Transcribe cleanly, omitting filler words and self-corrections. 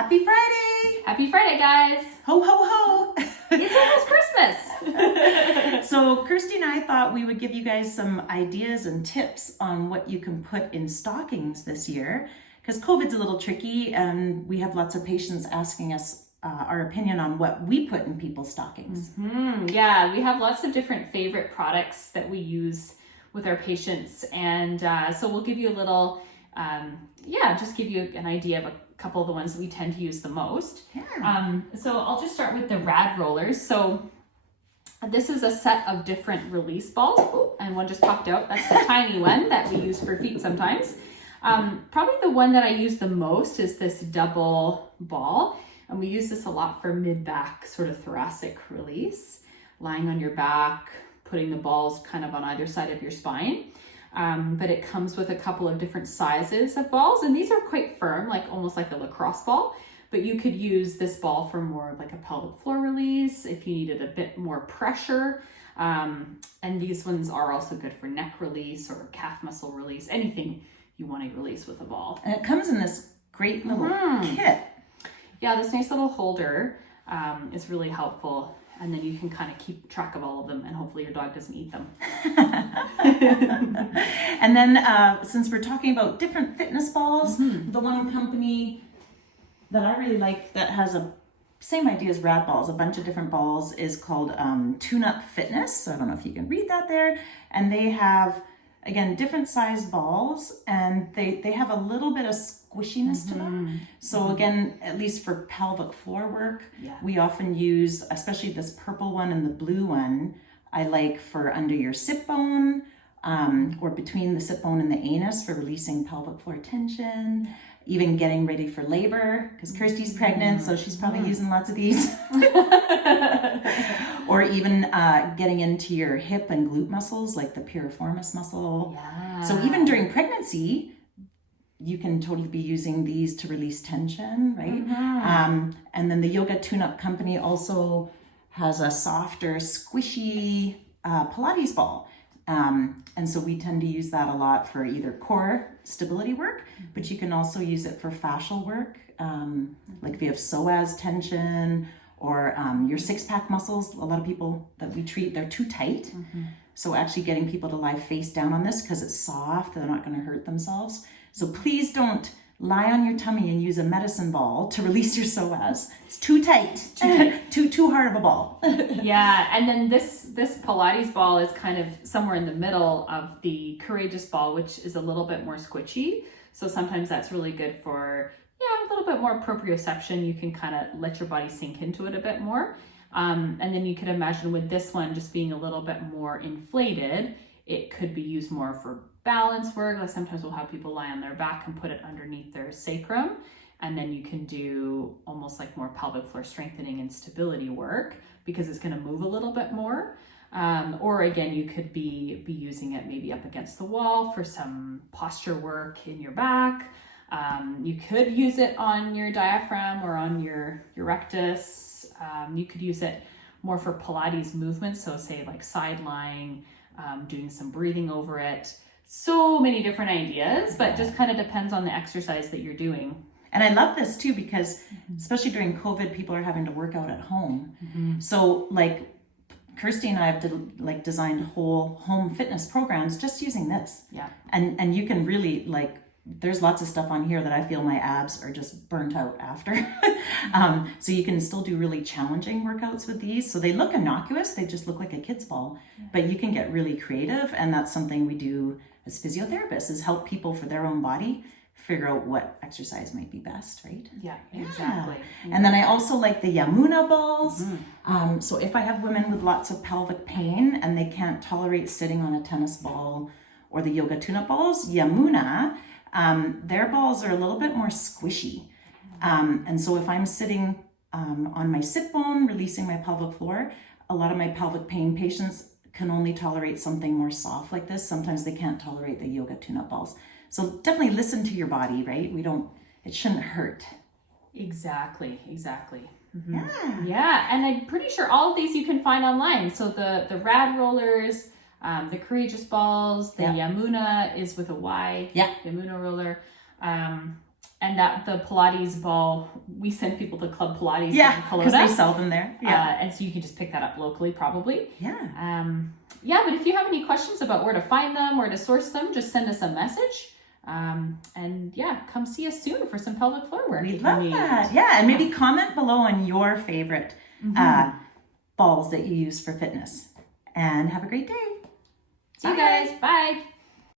Happy Friday! Happy Friday, guys! Ho, ho, ho! It's almost Christmas! So Kjersti and I thought we would give you guys some ideas and tips on what you can put in stockings this year, because COVID's a little tricky and we have lots of patients asking us our opinion on what we put in people's stockings. Yeah, we have lots of different favorite products that we use with our patients, and so we'll give you a little, just give you an idea of a couple of the ones that we tend to use the most. Yeah. So I'll just start with the rad rollers. So this is a set of different release balls. Oh, and one just popped out. That's the tiny one that we use for feet sometimes. Probably the one that I use the most is this double ball. And we use this a lot for mid-back, sort of thoracic release, lying on your back, putting the balls kind of on either side of your spine. But it comes with a couple of different sizes of balls, and these are quite firm, like almost like a lacrosse ball. But you could use this ball for more of like a pelvic floor release if you needed a bit more pressure. And these ones are also good for neck release or calf muscle release, anything you want to release with a ball. And it comes in this great little kit. Yeah, this nice little holder is really helpful. And then you can kind of keep track of all of them, and hopefully your dog doesn't eat them. And then since we're talking about different fitness balls, the one company that I really like that has a same idea as rad balls, a bunch of different balls, is called Tune Up Fitness. So I don't know if you can read that there. And they have, again, different sized balls, and they have a little bit of squishiness to them. So again, at least for pelvic floor work, we often use, especially this purple one and the blue one, I like for under your sit bone, or between the sit bone and the anus for releasing pelvic floor tension, even getting ready for labor, because Kjersti's pregnant, so she's probably using lots of these. Or even getting into your hip and glute muscles, like the piriformis muscle. Yeah. So even during pregnancy, you can totally be using these to release tension, right? And then the Yoga Tune-Up company also has a softer, squishy Pilates ball. And so we tend to use that a lot for either core stability work, but you can also use it for fascial work, like if you have psoas tension or your six-pack muscles. A lot of people that we treat, they're too tight. So actually getting people to lie face down on this because it's soft, they're not going to hurt themselves. So please don't lie on your tummy and use a medicine ball to release your psoas. It's too tight, too hard of a ball. Yeah, and then this Pilates ball is kind of somewhere in the middle of the courageous ball, which is a little bit more squishy. So sometimes that's really good for, a little bit more proprioception. You can kind of let your body sink into it a bit more. And then you could imagine with this one just being a little bit more inflated, it could be used more for balance work. Like sometimes we'll have people lie on their back and put it underneath their sacrum, and then you can do almost like more pelvic floor strengthening and stability work because it's going to move a little bit more. Or again, you could be using it maybe up against the wall for some posture work in your back. You could use it on your diaphragm or on your rectus. You could use it more for Pilates movements, so say like side lying, doing some breathing over it. So many different ideas, but just kind of depends on the exercise that you're doing. And I love this too because especially during COVID, people are having to work out at home. So like Kjersti and I have designed whole home fitness programs just using this. Yeah. And you can really there's lots of stuff on here that I feel my abs are just burnt out after. So you can still do really challenging workouts with these. So they look innocuous. They just look like a kid's ball, but you can get really creative. And that's something we do as physiotherapists, is help people for their own body figure out what exercise might be best, right? Yeah, exactly. And then I also like the Yamuna balls. So if I have women with lots of pelvic pain and they can't tolerate sitting on a tennis ball or the Yoga Tune-Up balls, Yamuna, their balls are a little bit more squishy. And so if I'm sitting on my sit bone, releasing my pelvic floor, a lot of my pelvic pain patients can only tolerate something more soft like this. Sometimes they can't tolerate the Yoga Tune-Up balls. So definitely listen to your body, right? It shouldn't hurt. Exactly. Yeah. And I'm pretty sure all of these you can find online. So the rad rollers, the courageous balls, the Yamuna is with a Y. Yeah. Yamuna roller. that the Pilates ball, we send people to Club Pilates in Kelowna. Because they sell them there. And so you can just pick that up locally, probably. Yeah. But if you have any questions about where to find them, where to source them, just send us a message. And come see us soon for some pelvic floor work. We love that. Yeah, and maybe comment below on your favorite balls that you use for fitness. And have a great day. See you guys. Bye.